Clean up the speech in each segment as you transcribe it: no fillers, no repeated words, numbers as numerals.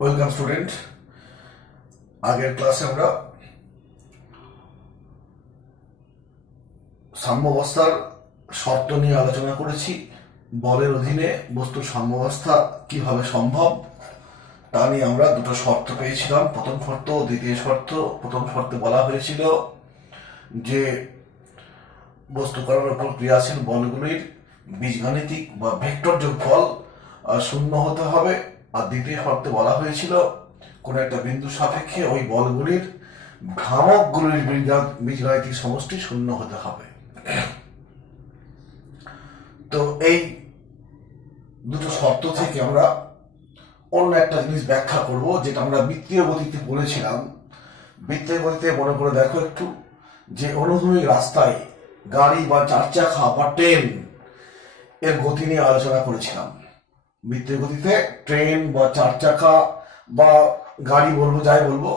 Welcome student. আগের ক্লাসে আমরা সাম্যাবস্থার শর্ত নিয়ে আলোচনা করেছি। বলের অধীনে বস্তুর সাম্যাবস্থা কিভাবে সম্ভব তা নিয়ে আমরা দুটো শর্ত পেয়েছিলাম, প্রথম শর্ত ও দ্বিতীয় শর্ত। প্রথম শর্তে বলা হয়েছিল যে বস্তু কণার উপর ক্রিয়াশীল বলগুলির বীজগাণিতিক বা ভেক্টর যোগফল শূন্য হতে হবে, আর দ্বিতীয় শর্তে বলা হয়েছিল কোন একটা বিন্দু সাপেক্ষে ওই বলগুলির ভ্রামকগুলির বীজগাণিতিক সমষ্টি শূন্য হতে হবে। তো এই দুটো শর্ত থেকে আমরা অন্য একটা জিনিস ব্যাখ্যা করব, যেটা আমরা বৃত্তীয় গতিতে পড়েছিলাম। বৃত্তীয় গতিতে মনে করে দেখো একটু, যে অনুভূমিক রাস্তায় গাড়ি বা চার চাকা বা ট্রেন এর গতি নিয়ে আলোচনা করেছিলাম। বৃত্তীয় গতিতে ট্রেন বা চার চাকা বা গাড়ি বলবো, যাই বলবো,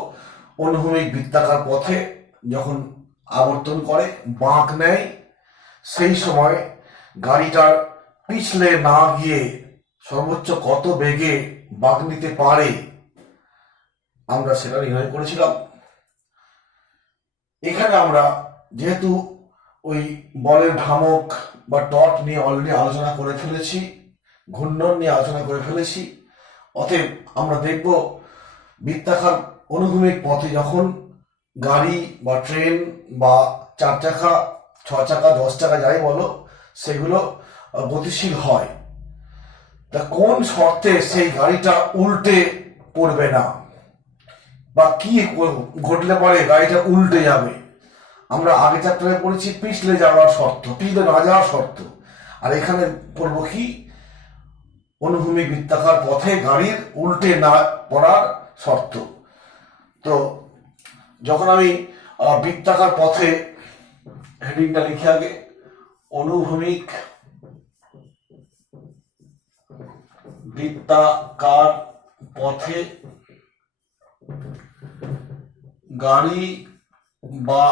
অনুভূমিক বৃত্তাকার পথে যখন আবর্তন করে, বাঁক নেয়, সেই সময় গাড়িটার পিছলে না গিয়ে সর্বোচ্চ কত বেগে বাঁক নিতে পারে আমরা সেটা নির্ণয় করেছিলাম। এখানে আমরা যেহেতু ওই বলের ভ্রামক বা টর্ক নিয়ে অলরেডি আলোচনা করে ফেলেছি, ঘূর্ণন নিয়ে আলোচনা করে ফেলেছি, অতএব আমরা দেখব বৃত্তাকার অনুভূমিক পথে যখন গাড়ি বা ট্রেন বা চার চাকা, ছ চাকা, 10 চাকা, যাই বলো, সেগুলো গতিশীল হয়, তা কোন শর্তে সেই গাড়িটা উল্টে পড়বে না, বা কি ঘটলে পরে গাড়িটা উল্টে যাবে। আমরা আগে চ্যাপ্টারে পড়েছি পিছলে যাওয়ার শর্ত, পিছলে না যাওয়ার শর্ত, আর এখানে পড়বো কি অনুভূমিক বৃত্তাকার পথে গাড়ির উল্টে না পড়ার শর্ত। তো যখন আমি বৃত্তাকার পথে, হেডিংটা লিখে আগে, অনুভূমিক বৃত্তাকার পথে গাড়ি বা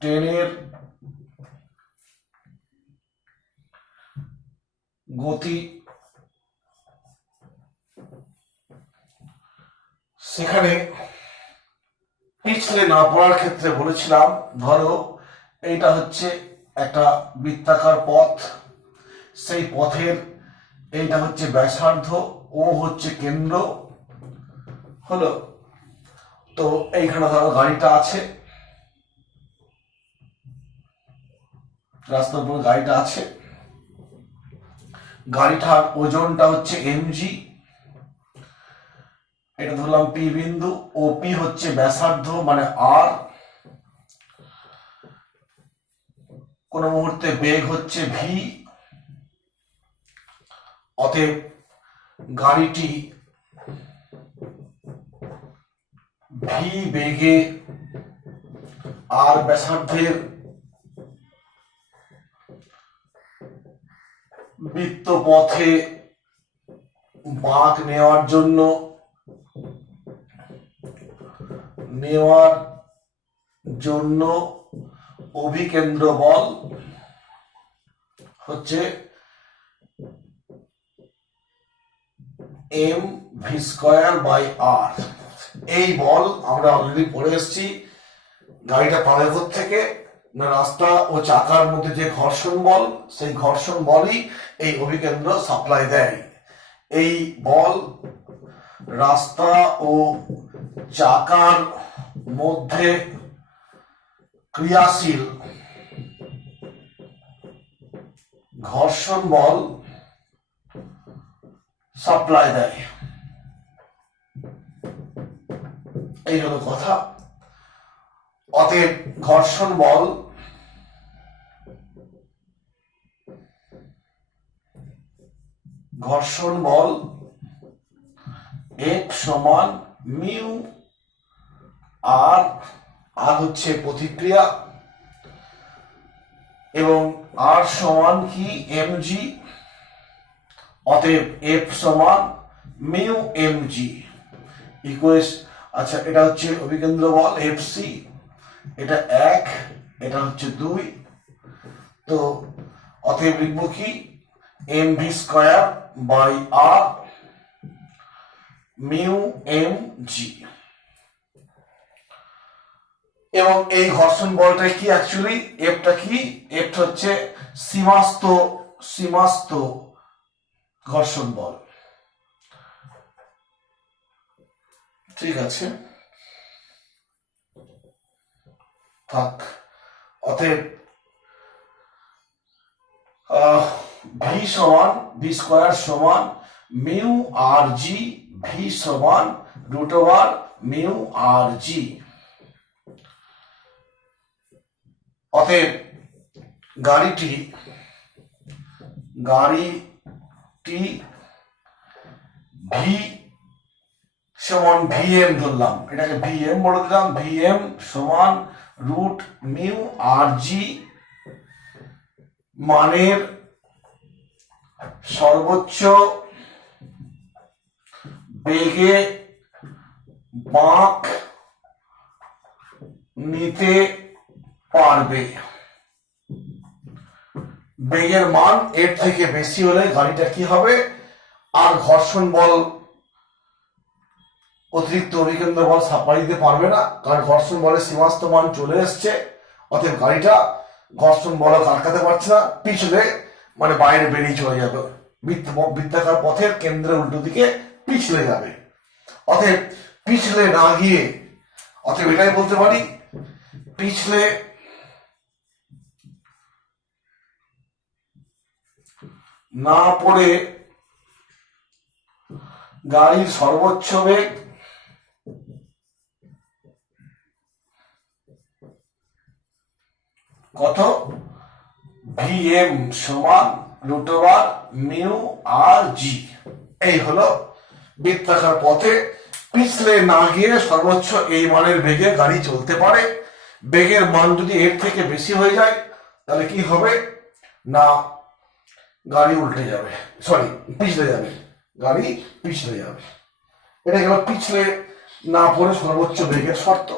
ট্রেনের গতি, সেখানে পিছলে না পড়ার ক্ষেত্রে বলেছিলাম, ধরো এইটা হচ্ছে একটা বৃত্তাকার পথ, সেই পথের এইটা হচ্ছে ব্যাসার্ধ, ও হচ্ছে কেন্দ্র হলো। তো এইখানে ধরো গাড়িটা আছে, রাস্তার উপর গাড়িটা আছে, গাড়িটার ওজনটা হচ্ছে mg, এটা ধরলাম পি বিন্দু, ও পি হচ্ছে ব্যাসার্ধ মানে আর, কোন মুহূর্তে বেগ হচ্ছে ভি, অতএব গাড়িটি ভি বেগে আর ব্যাসার্ধের বৃত্তপথে বাঁক নেওয়ার জন্য অভিকেন্দ্র বল হচ্ছে mv²/r। এই বল আমরা অলরেডি পড়ে এসেছি। গাড়িটা পালায় থেকে না, রাস্তা ও চাকার মধ্যে যে ঘর্ষণ বল, সেই ঘর্ষণ বলই এই অভিকেন্দ্র সাপ্লাই দেয়। এই বল রাস্তা ও চাকার মধ্যে ক্রিয়াশীল ঘর্ষণ বল সাপ্লাই দেয়। এই হলো কথা। অতএব ঘর্ষণ বল F সমান মিউ, আর হচ্ছে প্রতিক্রিয়া, এবং আর সমান কি mg, অতএব F সমান মিউ mg ইকুয়েস। আচ্ছা, এটা হচ্ছে অভিকেন্দ্র বল FC, এটা 1, এটা হচ্ছে 2, তো অতএব লিখব কি mv² by r mu m g. এবং এই ঘর্ষণ বলটা কি অ্যাকচুয়ালি, এফটা কি, এফটা হচ্ছে সীমাস্ত ঘর্ষণ বল। ঠিক আছে, থাক। অতএব ভি সমান ভি স্কোয়ার সমান মিউ আর জি, ভি সমান √, মিউ আর জি। অতএব গাড়িটি ভি সমান ভিএম ধরলাম, এটাকে ভিএম বলে দিলাম, ভিএম সমান √ মিউ আর জি মানের সর্বোচ্চ বেগে বাঁক নিতে পারবে। বেগের মান এর থেকে বেশি হলে গাড়িটা কি হবে, আর ঘর্ষণ বল অতিরিক্ত অভিকেন্দ্র বল সাপ্লাই দিতে পারবে না, কারণ ঘর্ষণ বলের সীমাস্ত মান চলে এসছে। অতএব গাড়িটা ঘর্ষণ বল আটকাতে পারছে না, পিছলে মানে বাইরে বেরিয়ে চলে যাবে, বৃত্তাকার পথের কেন্দ্রের উল্টো দিকে পিছলে যাবে। অতএব পিছলে না গিয়ে, অতএব এটাই বলতে পারি, পিছলে না পড়ে গাড়ির সর্বোচ্চ বেগ কত, ভিএম সমান √, মিউ আর জি। এই হলো বৃত্তাকার পথে পিছলে না গিয়ে সর্বোচ্চ এই মানের বেগে গাড়ি চলতে পারে। বেগের মান যদি এর থেকে বেশি হয়ে যায় তাহলে কি হবে না, গাড়ি উল্টে যাবে, সরি পিছলে যাবে, গাড়ি পিছলে যাবে। এটা গেল পিছলে না পড়ে সর্বোচ্চ বেগের শর্ত।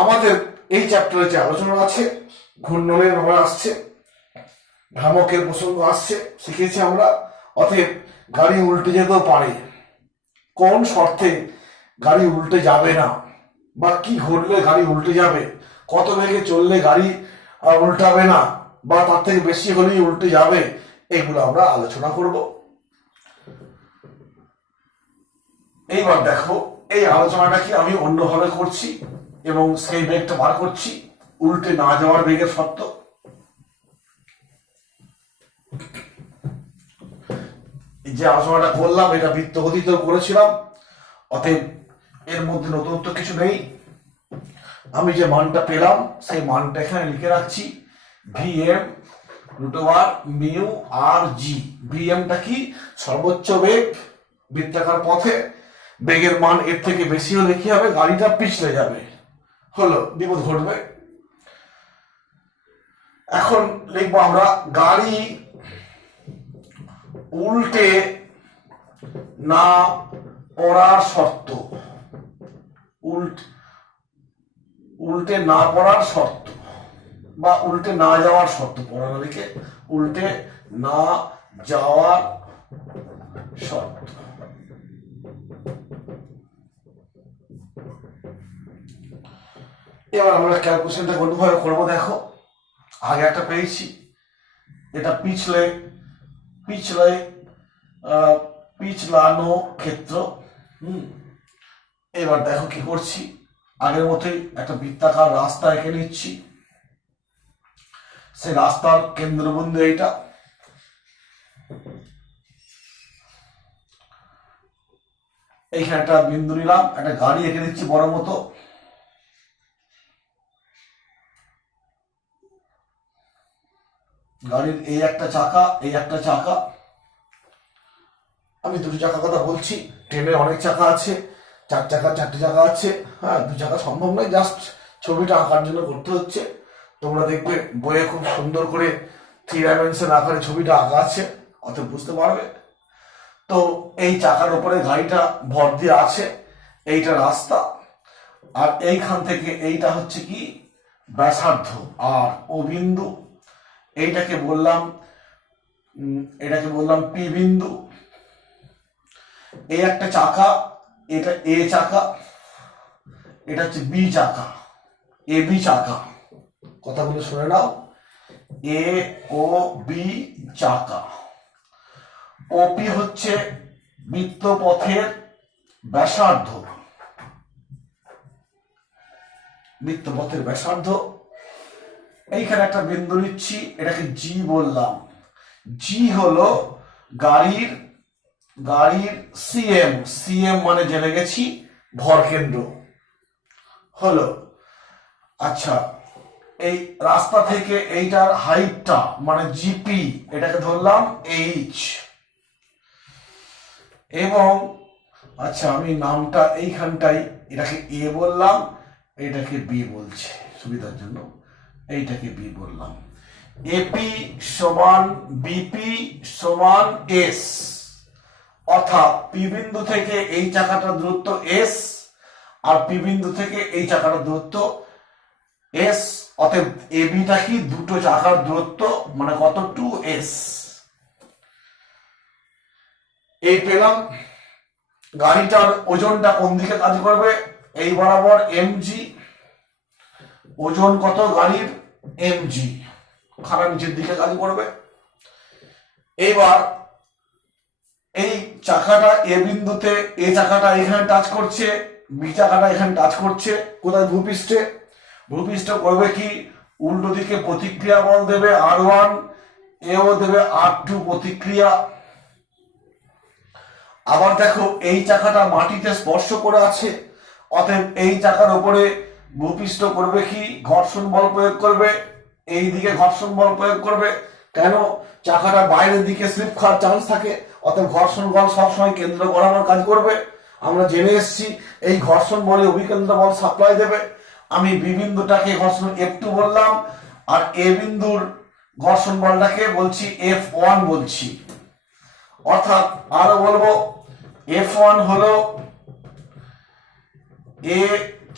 আমাদের এই চ্যাপ্টারে যে আলোচনা আছে, ঘূর্ণনের ব্যাপার আসছে, ভ্রামকের প্রসঙ্গ আসছে, শিখেছি আমরা। অতএব গাড়ি উল্টে যেতেও পারে, কোন শর্তে গাড়ি উল্টে যাবে না, বা কি ঘটলে গাড়ি উল্টে যাবে, কত বেগে চললে গাড়ি উল্টাবে না, বা তার থেকে বেশি হলেই উল্টে যাবে, এগুলো আমরা আলোচনা করব। এইবার দেখো, এই আলোচনাটা কি আমি অন্যভাবে করছি এবং সেই বেগটা বার করছি, উল্টে না যাওয়ার বেগের শর্ত। যে আলোচনাটা করলাম এটা বৃত্তগতিতেও করেছিলাম, অতএব এর মধ্যে নতুনত্ব কিছু নেই। আমি যে মানটা পেলাম সেই মানটা এখানে লিখে রাখছি, ভিএম √, মিউ আর জি। ভিএমটা কি, সর্বোচ্চ বেগ বৃত্তাকার পথে, বেগের মান এর থেকে বেশি হলে কি হবে, গাড়িটা পিছলে যাবে, হলো বিপদ ঘটবে। এখন লিখবো আমরা গাড়ি উল্টে না পড়ার শর্ত, উল্টে না পড়ার শর্ত, বা উল্টে না যাওয়ার শর্ত, পড়ানো লিখে উল্টে না যাওয়ার শর্ত। এবার আমরা ক্যালকুলেশনটা কোনভাবে করবো দেখো, আগে একটা পেয়েছি, এটা পিছলানো ক্ষেত্র। এবার দেখো কি করছি, আগের মতোই একটা বৃত্তাকার রাস্তা এঁকে নিচ্ছি, সেই রাস্তার কেন্দ্রবিন্দু এইটা, এইখানে একটা বিন্দু নিলাম, একটা গাড়ি এঁকে দিচ্ছি বড় মতো, গাড়ির এই একটা চাকা, এই একটা চাকা, আমি দুটো চাকা কথা বলছি, ট্রেনের অনেক চাকা আছে, 4 চাকা 4টে চাকা আছে, হ্যাঁ 2 চাকা সম্ভব নয়, জাস্ট ছবিটা আঁকার জন্য করতে হচ্ছে। তোমরা দেখবে বইয়ে খুব সুন্দর করে 3 ডাইমেনশন আকারে ছবিটা আঁকা আছে, অত বুঝতে পারবে। তো এই চাকার উপরে গাড়িটা ভর দিয়ে আছে, এইটা রাস্তা, আর এইখান থেকে এইটা হচ্ছে কি ব্যাসার্ধ, আর ও বিন্দু, এটাকে বললাম পি বিন্দু। এই একটা চাকা, এটা এ চাকা, এটা হচ্ছে বি চাকা, এ বি চাকা। কথাগুলো শুনে নাও, এ ও বি চাকা। ওপি হচ্ছে বৃত্তপথের ব্যাসার্ধ, বৃত্তপথের ব্যাসার্ধ। এইখানে একটা বিন্দু নিচ্ছি, এটাকে জি বললাম। জি হলো গাড়ির সিএম, সিএম মানে জেনে গেছি ভরকেন্দ্র হলো। আচ্ছা, এই রাস্তা থেকে এইটার হাইটটা মানে জিপি, এটাকে ধরলাম এইচ। এবং আচ্ছা, আমি নামটা এইখানটাই, এটাকে এ বললাম, এটাকে বি বলছি সুবিধার জন্য, এইটাকে বি বললাম। এপি সমান বিপি সমান এস, অর্থাৎ পি বিন্দু থেকে এই চাকাটার দূরত্ব এস, আর পি বিন্দু থেকে এই চাকাটার দূরত্ব এস। অতএব এবিটা কি দুটো চাকার দূরত্ব, মানে কত, 2s। এই পেলাম। গাড়িটার ওজনটা কোন দিকে কাজ করবে, এই বরাবর এমজি। ওজন কত গাড়ির, এমজি, খাড়া নিচের দিকে কাজ করবে। এবার এই চাকাটা এ বিন্দুতে, এ চাকাটা এখানে টাচ করছে, বি চাকাটা এখানে টাচ করছে, কোথায়, ভূপৃষ্ঠে। ভূপৃষ্ঠ করবে কি, উল্টো দিকে প্রতিক্রিয়া বল দেবে R1, এও দেবে R2 প্রতিক্রিয়া। আবার দেখো এই চাকাটা মাটিতে স্পর্শ করে আছে, অতএব এই চাকার উপরে ভূপৃষ্ঠ করবে কি, ঘর্ষণ বল প্রয়োগ করবে, এই দিকে ঘর্ষণ বল প্রয়োগ করবে। কেন, চাকাটা বাইরের দিকে স্লিপ খাওয়ার চান্স থাকে, অতএব ঘর্ষণ বল সবসময় কেন্দ্র বরাবর কাজ করবে। আমরা জেনে এসেছি এই ঘর্ষণ বলে অভিকেন্দ্র বল সাপ্লাই দেবে। আমি বি বিন্দুটাকে ঘর্ষণ F2 বললাম, আর এ বিন্দুর ঘর্ষণ বলটাকে বলছি F1 বলছি। অর্থাৎ আরো বলবো, F1 হলো এ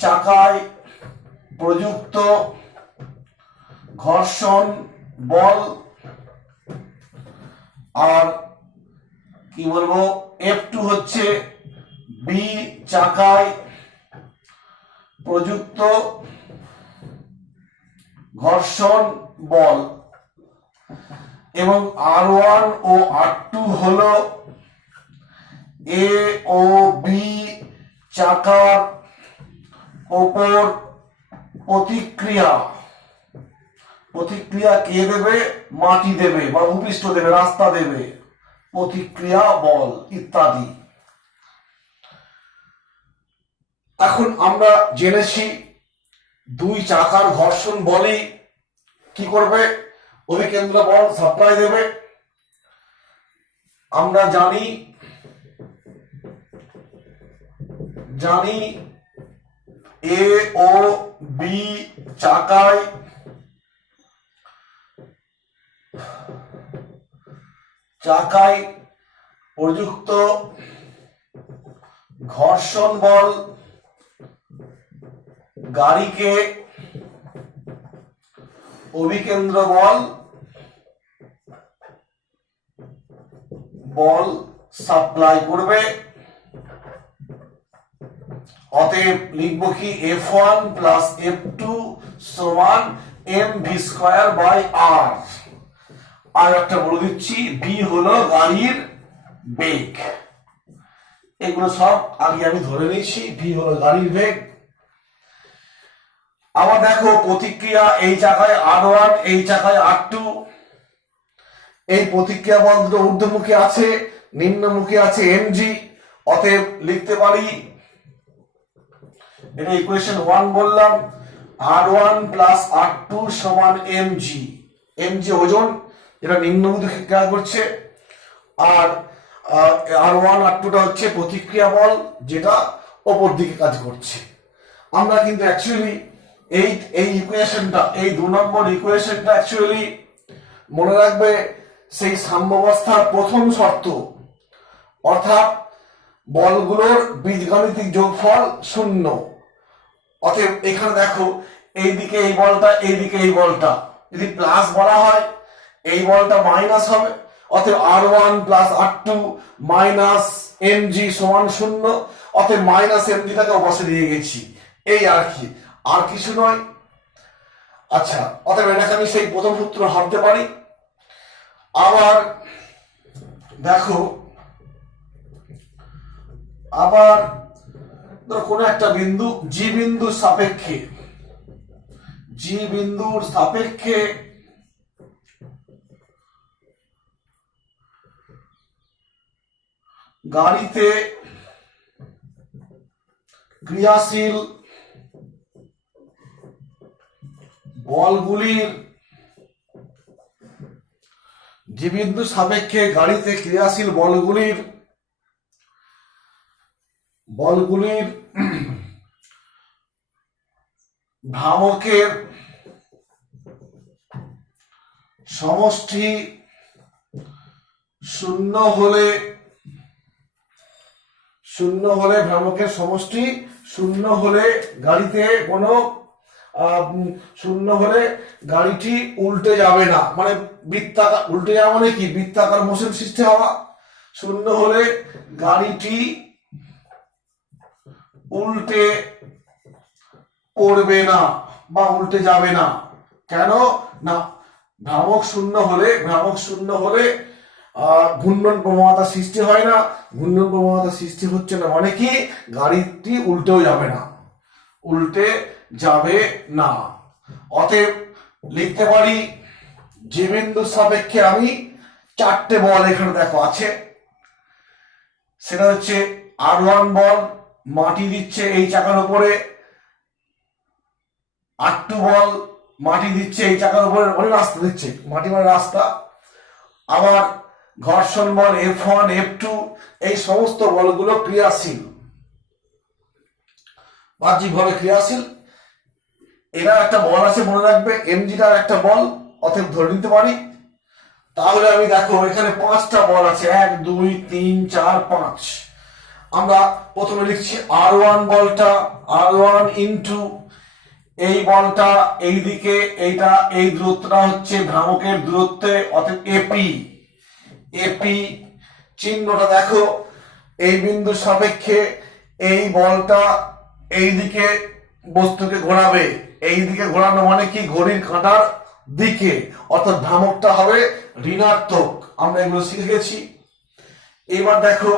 চাকায় প্রযুক্ত ঘর্ষণ বল, আর কি বলবো, F2 হচ্ছে বি চাকায় প্রযুক্ত ঘর্ষণ বল। এবং R1 ও R2 হলো এ ও বি চাকার ওপর প্রতিক্রিয়া। প্রতিক্রিয়া কে দেবে, মাটি দেবে বা ভূপৃষ্ঠ দেবে, রাস্তা দেবে, প্রতিক্রিয়া বল ইত্যাদি। এখন আমরা জেনেছি দুই চাকার ঘর্ষণ বলই কি করবে, অভিকেন্দ্র বল সাপ্লাই দেবে। আমরা জানি এ ও বি চাকায় প্রযুক্ত ঘর্ষণ বল গাড়িকে অভিকেন্দ্র বল সাপ্লাই করবে। অতএব লিখব কি, F1 প্লাস F2 সমান mv²/r। আর একটা বলে দিচ্ছি, ভি হলো গাড়ির বেগ। এগুলো সব আগে আমি ধরে নিয়েছি, ভি হলো গাড়ির বেগ। আবার দেখো প্রতিক্রিয়া, এই চাকায় R1, এই চাকায় R2। এই প্রতিক্রিয়া বল দুটো ঊর্ধ্বমুখী আছে, নিম্নমুখী আছে mg। অতএব লিখতে পারি, এটা ইকুয়েশন 1 বললাম, R1 প্লাস R2 সমান mg। mg ওজন, যেটা নিম্নমুখী কাজ করছে, আর R1 R2টা হচ্ছে প্রতিক্রিয়া বল, যেটা ওপর দিকে কাজ করছে। আমরা কিন্তু অ্যাকচুয়ালি এই ইকুয়েশনটা, এই 2 নম্বর ইকুয়েশনটা অ্যাকচুয়ালি মনে রাখবে সেই সাম্যাবস্থার প্রথম শর্ত, অর্থাৎ বলগুলোর বীজগাণিতিক যোগফল 0। অতএব এখানে দেখো, এইদিকে এই বলটা, এইদিকে এই বলটা যদি প্লাস বলা হয়, এই বলটা মাইনাস হবে। অতএব R1 plus R2 minus mg সমান 0। অতএব মাইনাস এমজিটাকে ওপাশে দিয়ে গেছি, এই আর কি, আর কিছু নয়। আচ্ছা, অতএব এটাকে আমি সেই প্রথম সূত্র ভাবতে পারি। আবার দেখো, আবার ধরো কোনো একটা বিন্দু জি বিন্দুর সাপেক্ষে, জি বিন্দুর সাপেক্ষে গাড়িতে ক্রিয়াশীল বলগুলির, জি বিন্দুর সাপেক্ষে গাড়িতে ক্রিয়াশীল বলগুলির ভ্রামকের সমষ্টি শূন্য হলে, ভ্রামকের সমষ্টি শূন্য হলে গাড়িতে কোনো শূন্য হলে গাড়িটি উল্টে যাবে না, মানে বৃত্তাকার, উল্টে যাওয়া মানে কি, বৃত্তাকার মোশন সৃষ্টি হওয়া। শূন্য হলে গাড়িটি উল্টে পড়বে না বা উল্টে যাবে না। কেন না, ভ্রামক শূন্য হলে ঘূর্ণন প্রবণতা সৃষ্টি হয় না। ঘূর্ণন প্রবণতা সৃষ্টি হচ্ছে না মানে কি, গাড়িটি উল্টেও যাবে না, উল্টে যাবে না। অতএব লিখতে পারি যে বিন্দুর সাপেক্ষে আমি চারটে বল এখানে দেখো আছে, সেটা হচ্ছে R1 বল মাটি দিচ্ছে এই চাকার উপরে, R2 বল মাটি দিচ্ছে এই চাকার উপরে, মানে রাস্তা দিচ্ছে, মাটি মানে রাস্তা। আবার ঘর্ষণ বল F1 F2, এই সমস্ত বলগুলো ক্রিয়াশীল, বাহ্যিকভাবে ক্রিয়াশীল। এরা একটা বল আছে মনে রাখবে, এমজিটার একটা বল, অতএব ধরে নিতে পারি। তাহলে আমি দেখো এখানে 5টা বল আছে, 1 2 3 4 5। আমরা প্রথমে লিখছি R1 বলটা, R1 ইন্টু এই বলটা এই দিকে, এইটা এই দূরত্বটা হচ্ছে ভ্রামকের দূরত্বে, অতএব এপি। এপি চিহ্নটা দেখো, এই বিন্দুর সাপেক্ষে এই বলটা এই দিকে বস্তুকে ঘোরাবে, এই দিকে ঘোরানো মানে কি, ঘড়ির কাঁটার দিকে, অর্থাৎ ভ্রামকটা হবে ঋণাত্মক। আমরা এগুলো শিখে গেছি। এবার দেখো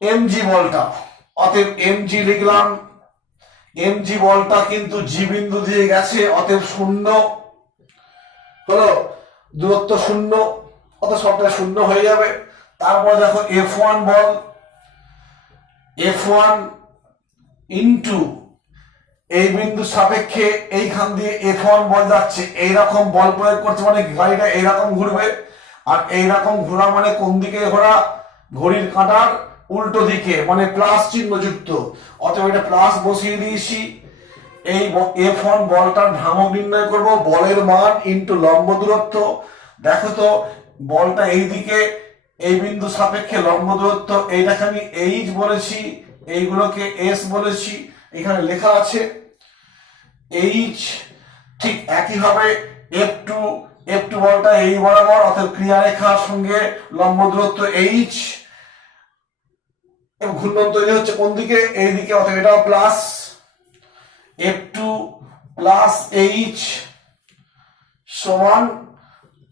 এমজি বলটা, অতএব এমজি লিখলাম। এমজি বলটা কিন্তু জি বিন্দু দিয়ে গেছে, অতএব শূন্য হলো, দূরত্ব শূন্য, অত সবটা শূন্য হয়ে যাবে। তারপর দেখো F1 বল, F1 ইন্টু এই বিন্দুর সাপেক্ষে এইখান দিয়ে F1 বল যাচ্ছে, এইরকম বল প্রয়োগ করছে মানে গাড়িটা এইরকম ঘুরবে, আর এইরকম ঘোরা মানে কোন দিকে ঘোরা, ঘড়ির কাঁটার উল্টো দিকে, মানে প্লাস চিহ্ন যুক্ত, অতএব এটা প্লাস বসিয়ে দিয়েছি। এই F1 বলটার ভ্রামক নির্ণয় করব, বলের মান ইন্টু লম্ব দূরত্ব। দেখো তো বলটা এই দিকে, এই বিন্দু সাপেক্ষে লম্ব দূরত্ব, এইটাকে আমি এইচ বলেছি, এইগুলোকে এস বলেছি, এখানে লেখা আছে এইচ। ঠিক একইভাবে F2 বলটা এই বরাবর, অর্থাৎ ক্রিয়ারেখার সঙ্গে লম্ব দূরত্ব এইচ, এবং ঘূর্ণন তৈরি হচ্ছে কোন দিকে, এই দিকে, অর্থাৎ এটাও প্লাস F2 প্লাস এইচ সমান।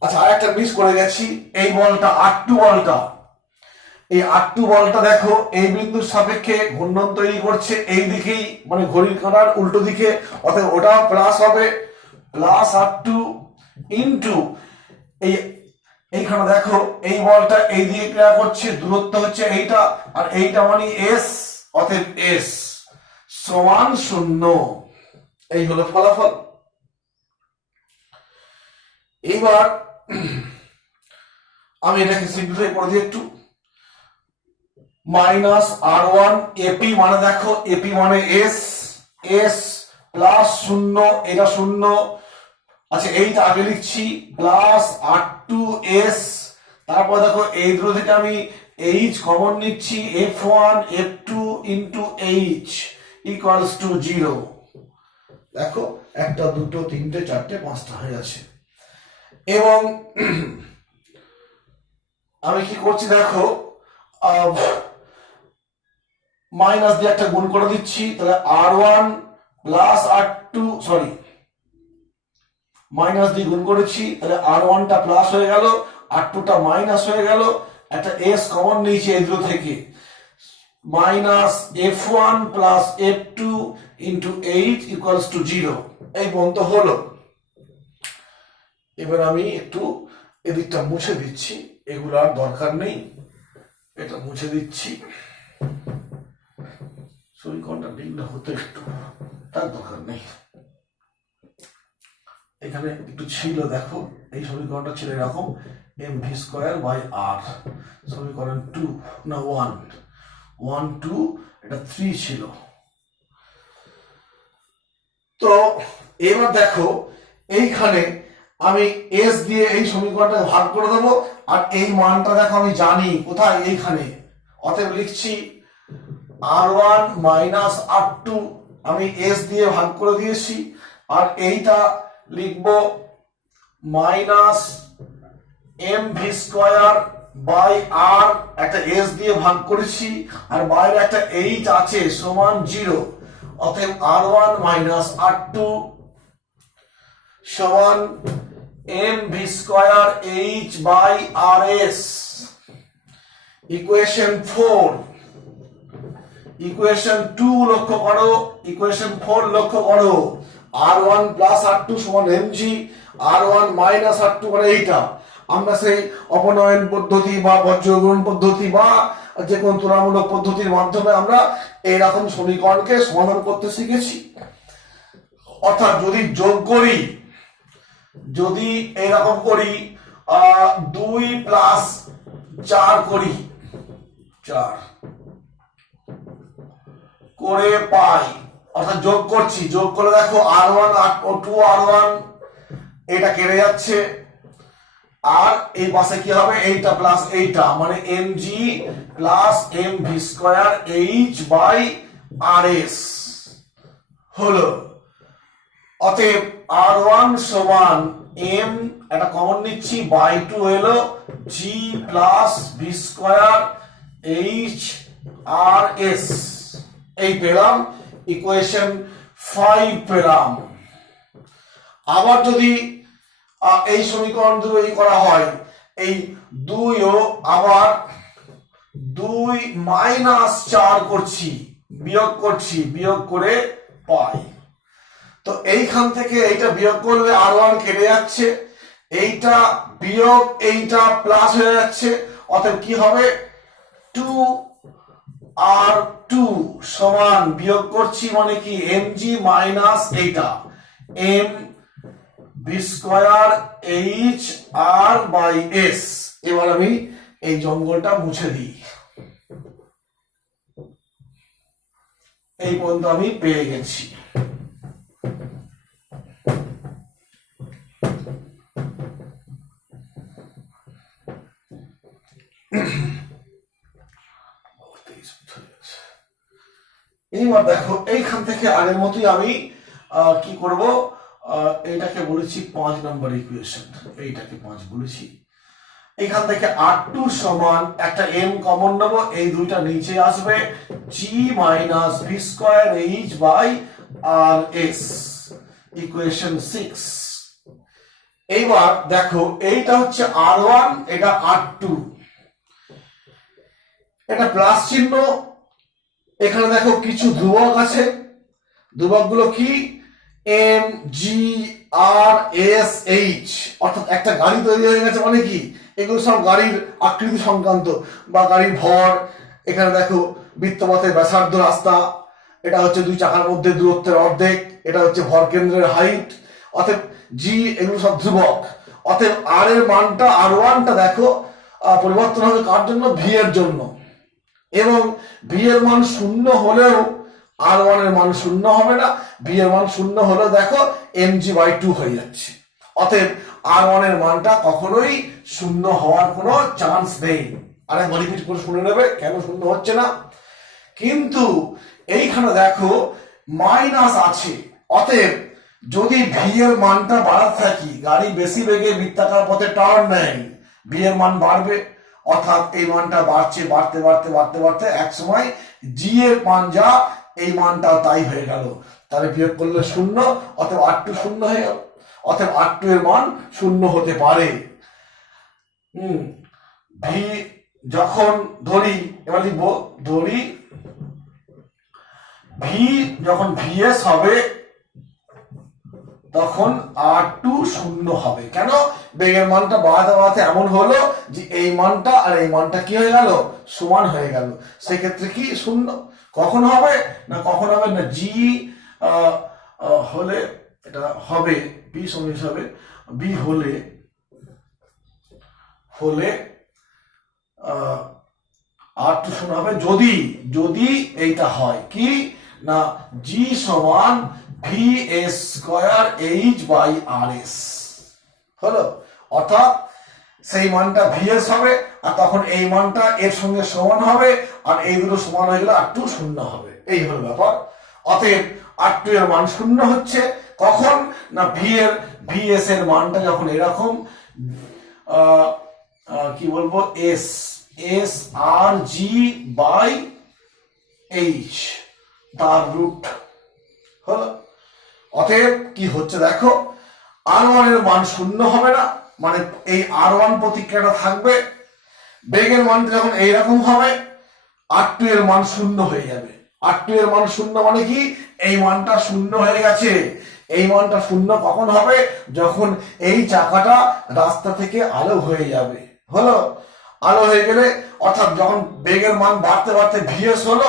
আচ্ছা, আরেকটা মিস করে গেছি, এই বলটা R2 বলটা, এই R2 বলটা দেখো এই বিন্দুর সাপেক্ষে ঘূর্ণন তৈরি করছে এই দিকেই, মানে ঘড়ির কাঁটার উল্টো দিকে, অর্থাৎ ওটা প্লাস হবে, প্লাস R2 ইন্টু এইখানে দেখো এই বলটা এই দিকে ক্রিয়া করছে, দূরত্ব হচ্ছে এইটা, আর এইটা মানে এস, অতএব এস সমান শূন্য। এই হলো ফলাফল। এইবার আমি এটাকে সিম্পলিফাই করে দিই একটু, মাইনাস R1 এপি মানে দেখো এপি মানে এস, এস প্লাস শূন্য, এটা শূন্য। আচ্ছা, এইটা আগে লিখছি, প্লাস R2 এস, তারপর দেখো এই দুটো থেকে আমি এইচ কমন নিচ্ছি, F1 F2 into H equals to 0। দেখো 1 2 3 4 5টা হয়ে যাচ্ছে। এবং আমি কি করছি দেখো, মাইনাস দিয়ে একটা গুণ করে দিচ্ছি, তাহলে R1 plus R2, sorry minus দিয়ে গুণ করেছি, তাহলে R1 টা প্লাস হয়ে গেল, R2 টা মাইনাস হয়ে গেল, একটা s কমন নিয়েছি এই দুটো থেকে, minus F1 plus F2 into 8 equals to 0। এই পর্যন্ত হলো। এবার আমি একটু এদিকটা মুছে দিচ্ছি, এগুলো আর দরকার নেই, এটা মুছে দিচ্ছি। সমীকরণটা লিখলে হতো, একটু তার দরকার নেই। এখানে একটু ছিল, দেখো এই সমীকরণটা ছিল এরকম, mv স্কয়ার বাই r, সমীকরণ 2 না 1 1 2, এটা 3 ছিল। তো এবার দেখো এইখানে আমি s দিয়ে এই সমীকরণটা ভাগ করে দেবো, আর এই মানটা দেখো আমি জানি কোথায়, এইখানে। অতএব লিখছি R1 মাইনাস R2, আমি s দিয়ে ভাগ করে দিয়েছি, আর এইটা লিখবো minus mv square by r, একটা s দিয়ে ভাগ করেছি, আর বাইরে একটা h আছে সমান 0। অতএব R1 মাইনাস R2 সমান mv square h by rs। Equation 4, equation 2 লক্ষ্য করো, ইকুয়েশন 4 লক্ষ্য করো। R1 প্লাস R2 সমান mg, R1 মাইনাস R2 মানে এইটা। আমরা সেই অপনয়ন পদ্ধতি বা বজ্রগ্রহণ পদ্ধতি বা যে কোন তুলনামূলক পদ্ধতির মাধ্যমে আমরা এইরকম সমীকরণকে সমাধান করতে শিখেছি। অর্থাৎ যদি যোগ করি, যদি এইরকম করি 2 প্লাস 4 করি, 4 করে পাই, অর্থাৎ যোগ করছি, যোগ করে দেখো R1 2 R1 এটা কেটে যাচ্ছে, আর এই পাশে কি হবে, এইটা প্লাস এইটা, মানে mg plus mv square h by rs হলো। অতএব R1 সমান m, এটা কমন নিচ্ছি, বাই 2 এলো g plus v square h rs, এই পেলাম, ইকুয়েশন 5 পেলাম। আবার যদি এই সমীকরণ দুই করা হয়, এই 2 ও আবার 2 মাইনাস 4 করছি, বিয়োগ করছি, বিয়োগ করে পাই। তো এইখান থেকে এইটা বিয়োগ করলে R1 কেটে যাচ্ছে, এইটা বিয়োগ এইটা প্লাস হয়ে যাচ্ছে, অতএব কি হবে 2R2 সমান, বিয়োগ করছি মানে কি mg মাইনাস এইটা m v square h r by s। এবার আমি এই জঙ্গলটা মুছে দিই, এই পর্যন্ত আমি পেয়ে গেছি। এইবার দেখো এইখান থেকে আগের মতোই আমি কি করব, এইটাকে বলেছি 5 নম্বর ইকুয়েশন, এইটাকে 5 বলেছি। এখান থেকে R2 সমান একটা m কমন নেব, এই দুইটা নিচে আসবে, g minus v square h by rs, equation 6। এইবার দেখো এইটা হচ্ছে R1, এটা R2, এটা প্লাস চিহ্ন, এখানে দেখো কিছু ধ্রুবক আছে, ধ্রুবকগুলো কি m g r s h, অর্থাৎ একটা গাড়ি তৈরি হয়ে গেছে, মানে কি এগুলো সব গাড়ির আকৃতি সংক্রান্ত বা গাড়ির ভর। এখানে দেখো বৃত্তপথের ব্যাসার্ধ রাস্তা, এটা হচ্ছে দুই চাকার মধ্যে দূরত্বের অর্ধেক, এটা হচ্ছে ভর কেন্দ্রের হাইট, অতএব g এগুলো সব ধ্রুবক। অতএব r এর মানটা R1 টা দেখো পরিবর্তন হবে কার জন্য, v এর জন্য, এবং v এর মান শূন্য হলেও R1 এর মান শূন্য হবে না, v এর মান শূন্য হলেও দেখো mg বাই 2 হয়ে যাচ্ছে। অতএব R1 এর মানটা কখনোই শূন্য হওয়ার কোনো চান্স নেই। আরেকবার রিপিট করে শুনে নেবে কেন শূন্য হচ্ছে না। কিন্তু এইখানে দেখো মাইনাস আছে, অতএব যদি v এর মানটা বাড়াতে থাকি, গাড়ি বেশি বেগে বৃত্তাকার পথে টার্ন নেয়, v এর মান বাড়বে, অর্থাৎ এই মানটা বাড়ছে, বাড়তে বাড়তে বাড়তে বাড়তে এক সময় জি এর মান যা, এই মানটাও তাই হয়ে গেল। তাহলে বিয়োগ করলে 0, অতএব R2 শূন্য হয়ে গেল। অতএব R2 এর মান 0 হতে পারে। ভি যখন ধরি, এবার লিখবো ধরি ভি যখন ভিএস হবে তখন R2 শূন্য হবে। কেন? বেগের মানটা বাড়াতে বাড়াতে এমন হলো যে এই মানটা আর এই মানটা কি হয়ে গেল, সমান হয়ে গেল। সেক্ষেত্রে কি 0 কখন হবে না, কখন হবে না জি হলে এটা হবে বি সমান হিসাবে, বি হলে R2 শূন্য হবে যদি যদি এইটা হয় কি না জি সমান VS square H by RS হলো। অর্থাৎ সেই মানটা VS হবে আর তখন এই মানটা এর সঙ্গে সমান হবে আর এই দুটো সমান হয়ে গেলে R2 শূন্য হবে। এই হলো ব্যাপার। অতএব R2 এর মান 0 হচ্ছে কখন না VS এর মানটা যখন এরকম কি বলবো s r g by h তার রুট হলো। অতএব কি হচ্ছে দেখো, R1 এর মান 0 হবে না, মানে এই R1 প্রতিক্রিয়াটা থাকবে। বেগের মানটা যখন এইরকম হবে R2 এর মান 0 হয়ে যাবে। R2 এর মান 0 মানে কি, এই মানটা 0 হয়ে গেছে। এই মানটা 0 কখন হবে, যখন এই চাকাটা রাস্তা থেকে আলো হয়ে যাবে হলো। আলো হয়ে গেলে অর্থাৎ যখন বেগের মান বাড়তে বাড়তে ভিএস হলো,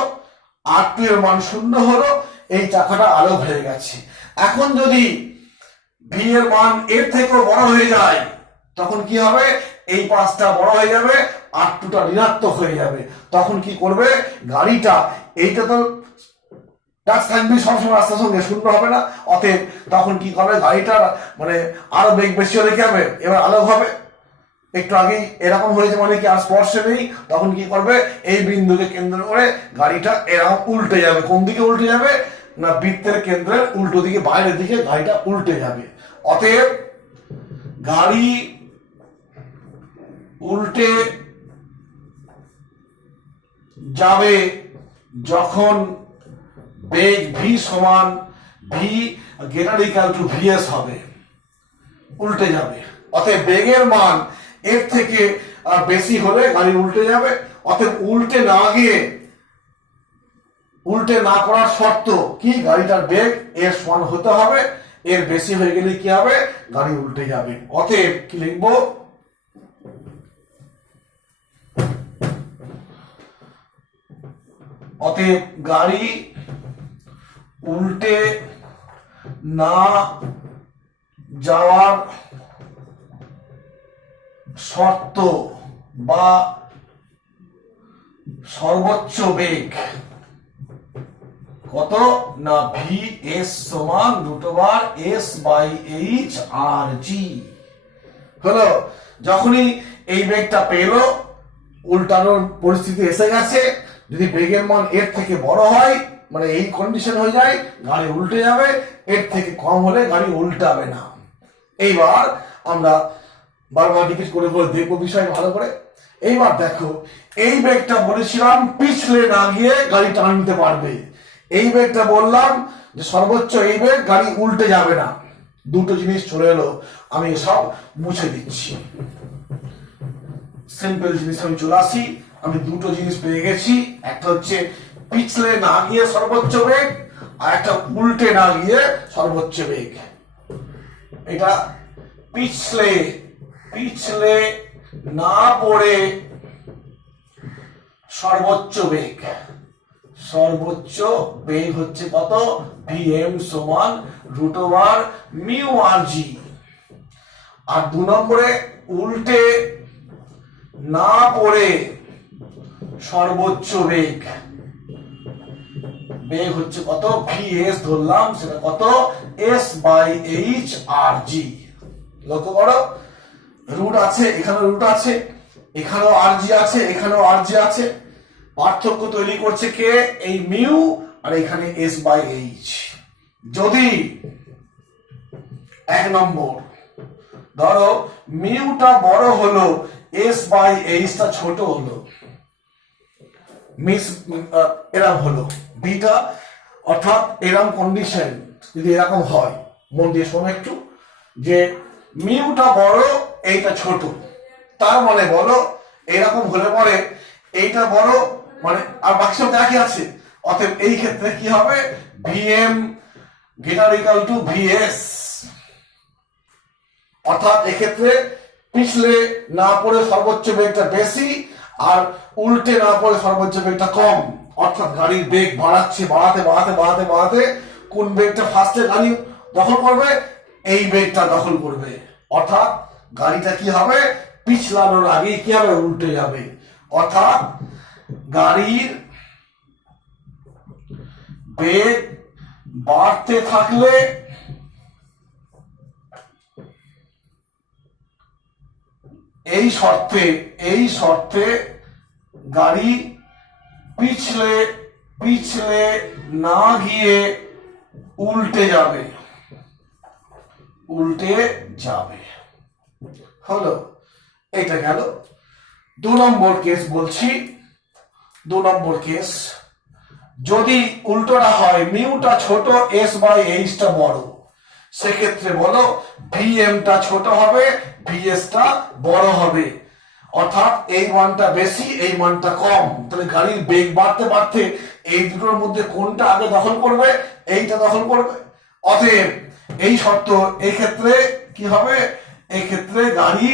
R2 এর মান 0 হলো, এই চাকাটা আলো হয়ে গেছে। এখন যদি ভি এর মান এর থেকেও বড় হয়ে যায় তখন কি হবে, এই পাশটা বড় হয়ে যাবে, R2টা ঋণাত্মক হয়ে যাবে। তখন কি করবে গাড়িটা, এইটা তো টাচ থাকবে সবসময় রাস্তার সঙ্গে, 0 হবে না। অতএব তখন কি করবে গাড়িটা, মানে আরো বেগ বেশি হলে কি হবে, এবার আলো হবে। একটু আগেই এরকম হয়েছে মানে কি আর স্পর্শে নেই, তখন কি করবে এই বিন্দুকে কেন্দ্র করে গাড়িটা এরকম উল্টে যাবে। কোন দিকে উল্টে যাবে না বৃত্তের কেন্দ্রের উল্টো দিকে, বাইরের দিকে গাড়িটা উল্টে যাবে। অতএব গাড়ি উল্টে যাবে যখন বেগ ভি সমান v greater equal to VS হবে, উল্টে যাবে। অতএব বেগের মান এর থেকে বেশি হলে গাড়ি উল্টে যাবে। অতএব উল্টে না করার শর্ত কি, গাড়িটার বেগ এর সমান হতে হবে, এর বেশি হয়ে গেলে কি হবে, গাড়ি উল্টে যাবে। অতএব কি লিখবো, অতএব গাড়ি উল্টে না যাওয়ার শর্ত বা সর্বোচ্চ বেগ কত না VS সমান √S বাই H আর জি হলো। যখনই এই বেগটা পেলো, উল্টানোর পরিস্থিতি এসে গেছে, যদি বেগের মান এর থেকে বড় হয় মানে এই কন্ডিশন হয়ে যায়, গাড়ি উল্টে যাবে। এর থেকে কম হলে গাড়ি উল্টাবে না। এইবার আমরা বারবার রিপিট করে করে দেখবো বিষয় ভালো করে। এইবার দেখো, এই বেগটা বলেছিলাম পিছলে না গিয়ে গাড়ি টানতে পারবে। এই বেগটা বললাম যে সর্বোচ্চ এই বেগ, গাড়ি উল্টে যাবে না। দুটো জিনিস চলে এলো, আমি সব মুছে দিচ্ছি। সিম্পল জিনিস আমি চলে আসি, আমি দুটো জিনিস পেয়ে গেছি। একটা হচ্ছে পিছলে না গিয়ে সর্বোচ্চ বেগ, আর একটা উল্টে না গিয়ে সর্বোচ্চ বেগ। এটা পিছলে না পড়ে সর্বোচ্চ বেগ হচ্ছে কত, Vm সমান √μRg। আর 2 নম্বরে উল্টে না পড়ে সর্বোচ্চ বেগ হচ্ছে কত, Vs ধরলাম, সেটা কত S বাই H আর জি। লক্ষ্য করো, রুট আছে, এখানে রুট আছে, এখানেও আরজি আছে, এখানেও আরজি আছে। পার্থক্য তৈরি করছে কে, এই মিউ, আর এখানে এস বাই এইচ। যদি 1 নম্বর ধরো মিউটা বড় হলো, এস বাই এইচটা ছোট হলো। মিস এরম হলো বিটা, অর্থাৎ এরম কন্ডিশন যদি এরকম হয়, মন দিয়ে শোনো একটু, যে মিউটা বড় এইটা ছোট, তার মানে বলো এরকম হলে পরে এইটা বড় মানে আর বাকি সব একই আছে, অতএব এই ক্ষেত্রে কি হবে, VM greater equal to VS, অর্থাৎ এক্ষেত্রে পিছলে না পড়ে সর্বোচ্চ বেগটা বেশি আর উল্টে না পড়ে সর্বোচ্চ বেগটা কম, অর্থাৎ গাড়ির বেগ বাড়াচ্ছে, বাড়াতে বাড়াতে বাড়াতে বাড়াতে কোন বেগটা ফার্স্টে গাড়ি দখল করবে, এই বেগটা দখল করবে, অর্থাৎ গাড়িটা কি হবে, পিছলানোর আগে কি হবে, উল্টে যাবে। অর্থাৎ গাড়ির বেগ বাড়তে থাকলে এই শর্তে গাড়ি পিছলে না গিয়ে উল্টে যাবে হলো। এটা গেল 2 নম্বর কেস। বলছি 2 নম্বর কেস, যদি উল্টোটা হয়, মিউটা ছোট এস বাই এইচটা বড়, সেক্ষেত্রে বলো ভিএমটা ছোট হবে, ভিএসটা বড় হবে, অর্থাৎ এই মানটা বেশি এই মানটা কম, তাহলে গাড়ির বেগ বাড়তে বাড়তে এই দুটোর মধ্যে কোনটা আগে দখল করবে, এইটা দখল করবে। অতএব এই শর্ত, এই ক্ষেত্রে কি হবে, এই ক্ষেত্রে গাড়ি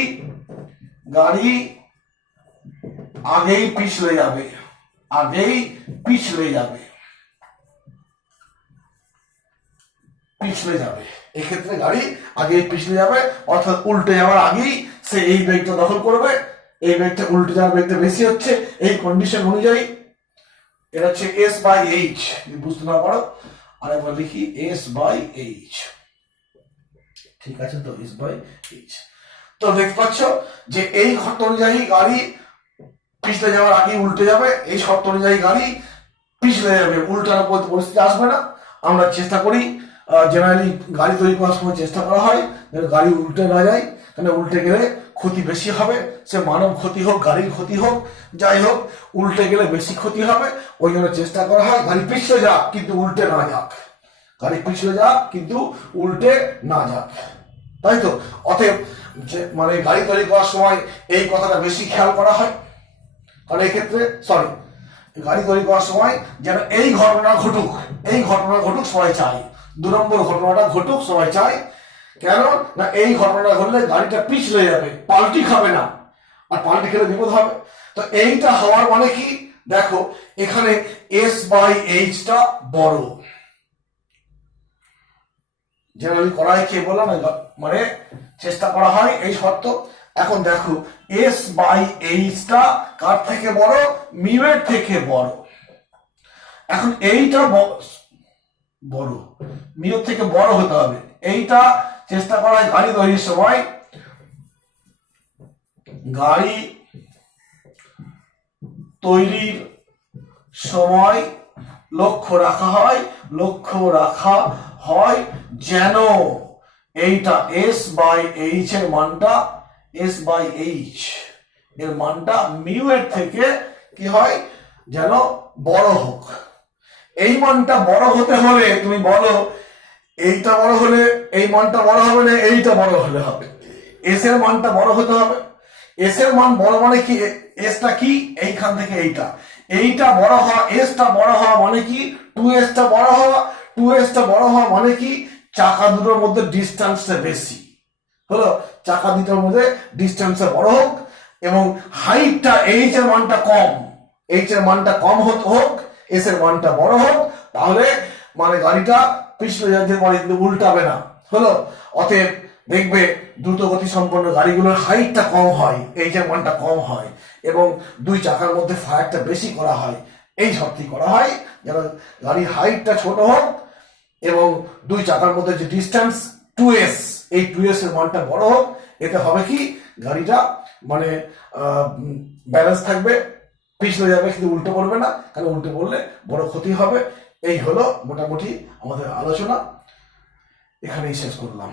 আগেই পিছলে যাবে, এক্ষেত্রে গাড়ি আগেই পিছলে যাবে, অর্থাৎ উল্টে যাওয়ার আগেই সে এই বেগটা দখল করবে, এই বেগটা উল্টে যাওয়ার বেগটা বেশি হচ্ছে, এই কন্ডিশন অনুযায়ী এটা হচ্ছে এস বাই এইচ, যদি বুঝতে না পারো আরেকবার লিখি এস বাই এইচ, ঠিক আছে তো, এস বাই এইচ। তো দেখতে পাচ্ছ যে এই শর্ত অনুযায়ী গাড়ি পিছলে যাওয়ার আগে উল্টে যাবে, এই শর্ত অনুযায়ী গাড়ি পিছলে যাবে, উল্টার পরিস্থিতি আসবে না। আমরা চেষ্টা করি জেনারেলি গাড়ি তৈরি করার সময় চেষ্টা করা হয় যেন গাড়ি উল্টে না যায়, কারণ উল্টে গেলে ক্ষতি বেশি হবে, সে মানব ক্ষতি হোক গাড়ির ক্ষতি হোক যাই হোক, উল্টে গেলে বেশি ক্ষতি হবে, ওই জন্য চেষ্টা করা হয় গাড়ি পিছলে যাক কিন্তু উল্টে না যাক, না যাক, তাই তো। অতএব মানে গাড়ি তৈরি করার সময় এই কথাটা বেশি খেয়াল করা হয়, কারণ এই ক্ষেত্রে গাড়ি তৈরি করার সময় যেন এই ঘটনা ঘটুক সবাই চায়, 2 নম্বর ঘটনাটা ঘটুক সবাই চায়, কেন না এই ঘটনাটা ঘটলে গাড়িটা পিছলে যাবে, পাল্টি খাবে না, আর পাল্টি খেলে বিপদ হবে। তো এইটা হওয়ার মানে কি, দেখো এখানে এস বাই এইচটা বড়, জেনারেলি করা হয়, কে বললাম মানে চেষ্টা করা হয় এই শর্ত। এখন দেখো এস বাই এইচটা কার থেকে বড়, মিউ এর থেকে বড়, এখন এইটা বড়, মিউ থেকে বড় হতে হবে, এইটা চেষ্টা করা হয় গাড়ি তৈরির সময়, লক্ষ্য রাখা হয় যেন এইটা এস বাই এইচ এর মানটা মিউ এর থেকে কি হয়, যেন বড় হোক। এই মানটা বড় হতে হলে তুমি বলো এইটা বড় হলে এই মানটা বড় হবে না, এইটা বড় হলে হবে, এস এর মানটা বড় হতে হবে। এস এর মান বড় মানে কি, এসটা কি, এইখান থেকে এইটা বড় হওয়া, এসটা বড় হওয়া মানে কি, 2s টা বড় হওয়া মানে কি, চাকা দুটোর মধ্যে ডিস্টেন্সটা বেশি হলো, চাকা দুটোর মধ্যে ডিস্টেন্সটা বড় হোক, এবং হাইটটা এইচ এর মানটা কম হোক, এস এর মানটা বড় হোক, তাহলে মানে গাড়িটা পিছলে যেতে পারে কিন্তু উল্টাবে না হলো। অতএব দেখবে দ্রুত গতি সম্পন্ন গাড়িগুলোর হাইটটা কম হয়, এইচ এর মানটা কম হয়, এবং 2 চাকার মধ্যে ফায়ারটা বেশি করা হয়, এই শর্তে করা হয় যেন গাড়ির হাইটটা ছোট হোক এবং 2 চাকার মধ্যে যে ডিস্টেন্স 2s, এই 2s এর মানটা বড় হোক। এতে হবে কি, গাড়িটা মানে ব্যালেন্স থাকবে, পিছলে যাবে কিন্তু উল্টে পড়বে না, কারণ উল্টে পড়লে বড় ক্ষতি হবে। এই হলো মোটামুটি আমাদের আলোচনা, এখানেই শেষ করলাম।